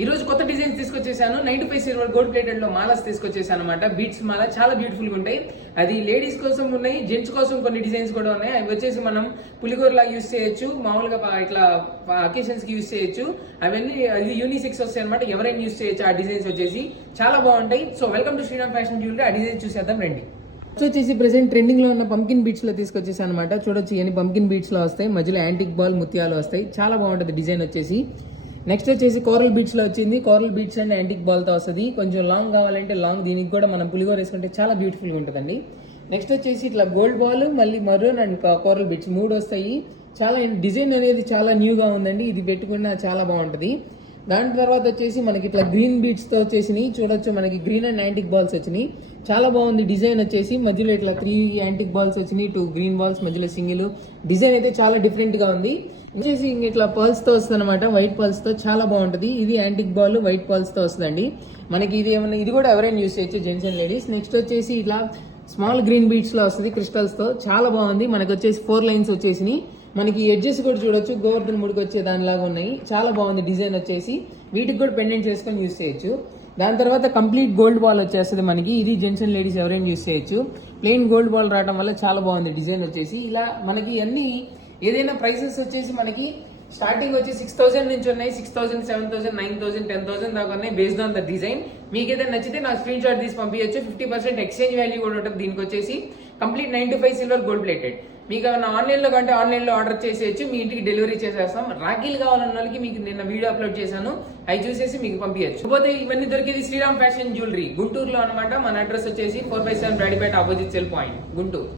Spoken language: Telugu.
ఈ రోజు కొత్త డిజైన్స్ తీసుకొచ్చేసాను. 95 సిల్వర్ గోల్డ్ ప్లేటెడ్ లో మాలస్ తీసుకొచ్చేసాను అనమాట. బీట్స్ మాల చాలా బ్యూటిఫుల్ గా ఉంటాయి. అది లేడీస్ కోసం ఉన్నాయి, జెంట్స్ కోసం కొన్ని డిజైన్స్ కూడా ఉన్నాయి. అవి వచ్చేసి మనం పులిగోర లాగా యూస్ చేయొచ్చు, మామూలుగా ఇట్లా అకేషన్స్ కి యూస్ చేయొచ్చు. అవన్నీ అది యూనిసెక్స్ వస్తాయి అనమాట. ఎవరైనా యూస్ చేయొచ్చు. ఆ డిజైన్స్ వచ్చేసి చాలా బాగుంటాయి. So welcome to Sriram fashion jewellery. ఆ డిజైన్స్ చూసేద్దాం రండి. వచ్చేసి ప్రెసెంట్ ట్రెండింగ్ లో ఉన్న పంకిన్ బీట్స్ లో తీసుకొచ్చేసి అనమాట. చూడొచ్చు ఇవన్నీ పంకిన్ బీట్స్ లో వస్తాయి. మధ్యలో యాంటిక్ బాల్ ముత్యాలు వస్తాయి. చాలా బాగుంటుంది డిజైన్ వచ్చేసి. నెక్స్ట్ వచ్చేసి కోరల్ బీట్స్ లో వచ్చింది. Coral beads and antique ball తో వస్తుంది. కొంచెం లాంగ్ కావాలంటే లాంగ్, దీనికి కూడా మనం పులిగోర వేసుకుంటే చాలా బ్యూటిఫుల్ గా ఉంటుందండి. నెక్స్ట్ వచ్చేసి ఇట్లా గోల్డ్ బాల్, మళ్ళీ మరూన్ అండ్ కోరల్ బీట్స్ 3 వస్తాయి. చాలా డిజైన్ అనేది చాలా న్యూగా ఉందండి. ఇది పెట్టుకున్నా చాలా బాగుంటుంది. దాని తర్వాత వచ్చేసి మనకి ఇట్లా గ్రీన్ బీట్స్ తో వచ్చేసినాయి. చూడొచ్చు మనకి గ్రీన్ అండ్ యాంటిక్ బాల్స్ వచ్చినాయి. చాలా బాగుంది డిజైన్ వచ్చేసి. మధ్యలో ఇట్లా 3 యాంటిక్ బాల్స్ వచ్చినాయి, 2 గ్రీన్ బాల్స్, మధ్యలో సింగిల్. డిజైన్ అయితే చాలా డిఫరెంట్ గా ఉంది. వచ్చేసి ఇట్లా పర్ల్స్ తో వస్తుంది అనమాట. వైట్ పర్ల్స్ తో చాలా బాగుంటుంది. ఇది యాంటిక్ బాల్ వైట్ పర్ల్స్ తో వస్తుందండి మనకి. ఇది ఏమన్నా ఇది కూడా ఎవరైనా యూస్ చేయొచ్చు, జెంట్స్ అండ్ లేడీస్. నెక్స్ట్ వచ్చేసి ఇట్లా స్మాల్ గ్రీన్ బీట్స్ లో వస్తుంది క్రిస్టల్స్ తో. చాలా బాగుంది. మనకి వచ్చేసి 4 లైన్స్ వచ్చేసినాయి. మనకి ఎడ్జెస్ కూడా చూడొచ్చు, గోవర్ధన్ ముడికి వచ్చే దానిలాగా ఉన్నాయి. చాలా బాగుంది డిజైన్ వచ్చేసి. వీటికి కూడా పెండెంట్ చేసుకొని యూస్ చేయొచ్చు. దాని తర్వాత కంప్లీట్ గోల్డ్ బాల్ వచ్చేస్తుంది మనకి. ఇది జెంట్స్ అండ్ లేడీస్ ఎవరైనా యూస్ చేయొచ్చు. ప్లెయిన్ గోల్డ్ బాల్ రావడం వల్ల చాలా బాగుంది డిజైన్ వచ్చేసి. ఇలా మనకి అన్ని ఏదైనా ప్రైసెస్ వచ్చేసి మనకి స్టార్టింగ్ వచ్చి 6000 నుంచి ఉన్నాయి. 6000, 7000, 9000, 10,000 దాకా ఉన్నాయి బేస్డ్ ఆన్ ద డిజైన్. మీకు ఏదైనా నచ్చితే నా స్క్రీన్ షాట్ తీసి పంపించచ్చు. 50% ఎక్స్చేంజ్ వాల్యూ కూడా ఉంటుంది దీనికి వచ్చేసి. Complete 95 silver gold plated. మీకు ఏమైనా ఆన్లైన్ లో కంటే ఆన్లైన్ లో ఆర్డర్ చేసేయచ్చు. మీ ఇంటికి డెలివరీ చేసేస్తాం. రాఖీలు కావాలన్న వాళ్ళకి మీకు నిన్న వీడియో అప్లోడ్ చేశాను, అవి చూసేసి మీకు పంపించచ్చు. పోతే ఇవన్నీ దొరికేది శ్రీరామ్ ఫ్యాషన్ జ్యువెలరీ గుంటూరులో అనమాట. మన అడ్రస్ వచ్చేసి 4/7 రాడిపేట ఆపోజిట్ సెల్ పాయింట్ గుంటూరు.